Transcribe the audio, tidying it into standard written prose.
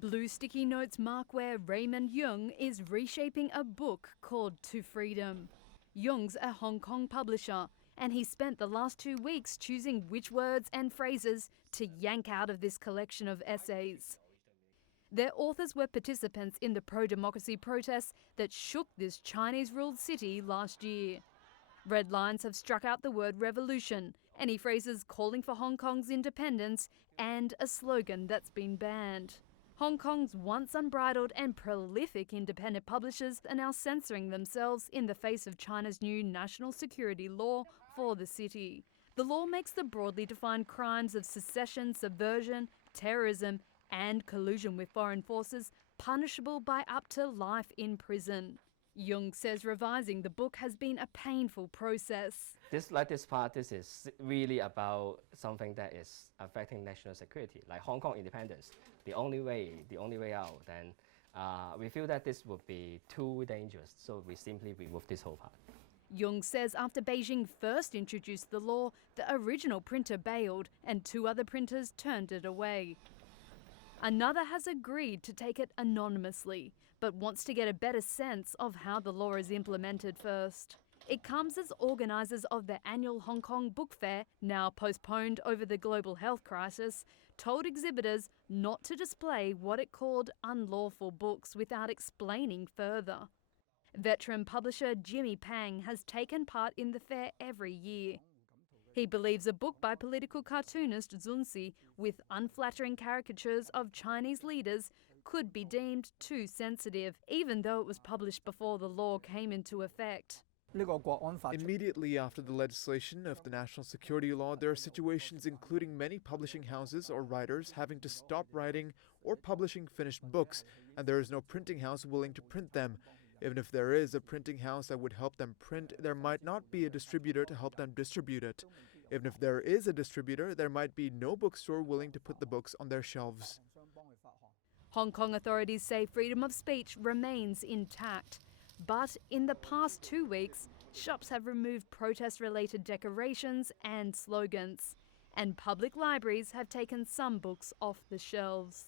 Blue sticky notes markware Raymong Yeung is reshaping a book called To Freedom. Yeung's a Hong Kong publisher, and he spent the last 2 weeks choosing which words and phrases to yank out of this collection of essays. Their authors were participants in the pro-democracy protests that shook this Chinese-ruled city last year. Red lines have struck out the word revolution, any phrases calling for Hong Kong's independence, and a slogan that's been banned. Hong Kong's once unbridled and prolific independent publishers are now censoring themselves in the face of China's new national security law for the city. The law makes the broadly defined crimes of secession, subversion, terrorism, and collusion with foreign forces punishable by up to life in prison. Yeung says revising the book has been a painful process. This part is really about something that is affecting national security, like Hong Kong independence. The only way out. Then we feel that this would be too dangerous, so we simply remove this whole part. Yeung says after Beijing first introduced the law, the original printer bailed and 2 other printers turned it away. Another has agreed to take it anonymously, but wants to get a better sense of how the law is implemented first. It comes as organisers of the annual Hong Kong Book Fair, now postponed over the global health crisis, told exhibitors not to display what it called unlawful books without explaining further. Veteran publisher Jimmy Pang has taken part in the fair every year. He believes a book by political cartoonist Zunzi with unflattering caricatures of Chinese leaders could be deemed too sensitive, even though it was published before the law came into effect. Immediately after the legislation of the national security law, there are situations including many publishing houses or writers having to stop writing or publishing finished books, and there is no printing house willing to print them. Even if there is a printing house that would help them print, there might not be a distributor to help them distribute it. Even if there is a distributor, there might be no bookstore willing to put the books on their shelves. Hong Kong authorities say freedom of speech remains intact. But in the past 2 weeks, shops have removed protest-related decorations and slogans, and public libraries have taken some books off the shelves.